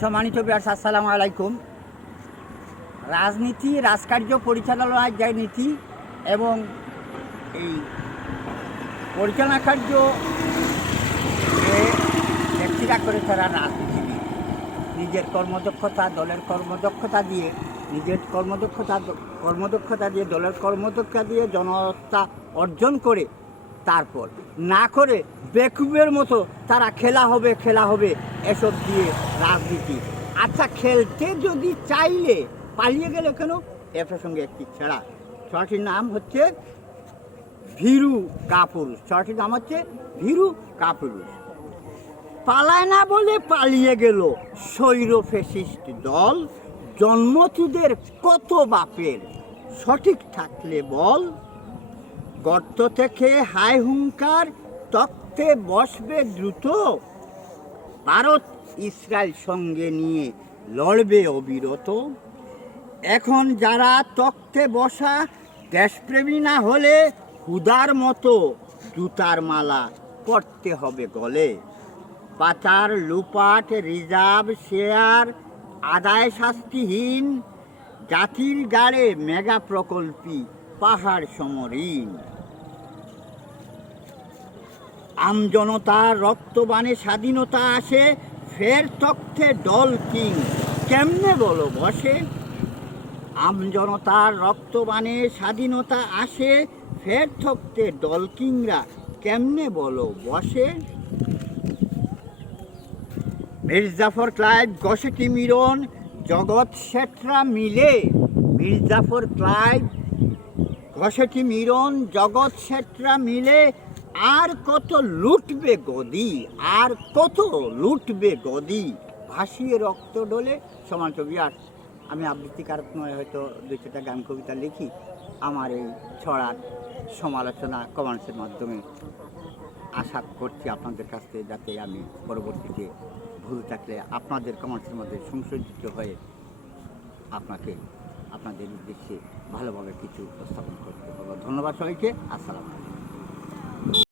সম্মানিত ভিউয়ার্স, আসসালামু আলাইকুম। রাজনীতি, রাজকার্য পরিচালনার যে নীতি এবং এই পরিচালনা কার্য ব্যক্তিরা করে তারা রাজনীতিবিদ নিজের কর্মদক্ষতা, দলের কর্মদক্ষতা দিয়ে দলের কর্মদক্ষতা দিয়ে জনতা অর্জন করে তারপর না করে বেকুবের মতো তারা খেলা হবে এসব দিয়ে রাজনীতি। আচ্ছা, খেলতে যদি চাইলে পালিয়ে গেলে কেন? এ প্রসঙ্গে একটি ছড়াটির নাম হচ্ছে ভীরু কাপুরুষ। ছড়াটির নাম হচ্ছে ভীরু কাপুরুষ। পালায় না বলে পালিয়ে গেল স্বৈর ফ্যাসিস্ট দল, জন্মতুদের কত বাপের সঠিক থাকলে বল, গর্ত থেকে হাই হুঙ্কার তক্তে বসবে দ্রুত, ভারত ইসরায়েল সঙ্গে নিয়ে লড়বে অবিরত। এখন যারা তক্তে বসা দেশপ্রেমী না হলে হুদার মতো জুতার মালা পরতে হবে গলে। পাচার, লুপাট, রিজার্ভ, শেয়ার আদায় শাস্তিহীন, জাতির গাড়ে মেগা প্রকল্পী পাহাড় সমঋণ। আমজনতার রক্তবানে স্বাধীনতা আসে, ফের তক্তে দল কিং কেমনে বলো বসে। আমজনতার রক্তবানে স্বাধীনতা আসে, ফের তক্তে দল কিংরা কেমনে বলো বসে। মির্জাফর, ক্লাইভ, গসেটি মিরন, জগৎ শেঠরা মিলে, মির্জাফর, ক্লাইভ, ঘসেটি মিরন, জগৎ শেঠরা মিলে আর কত লুটবে গদি, ভাসিয়ে রক্ত ডোলে। সমান্ত বিয়ার, আমি আবৃত্তিকারক নয়, হয়তো দুই চারটা গান কবিতা লিখি। আমার এই ছড়ার সমালোচনা কমেন্টসের মাধ্যমে আশা করছি আপনাদের কাছ থেকে, যাতে আমি পরবর্তীতে ভুল থাকলে আপনাদের কমেন্টসের মধ্যে সংশোধিত হয়ে আপনাদের উদ্দেশ্যে ভালোভাবে কিছু উপস্থাপন করতে পারবো। ধন্যবাদ সবাইকে। আসসালামু আলাইকুম।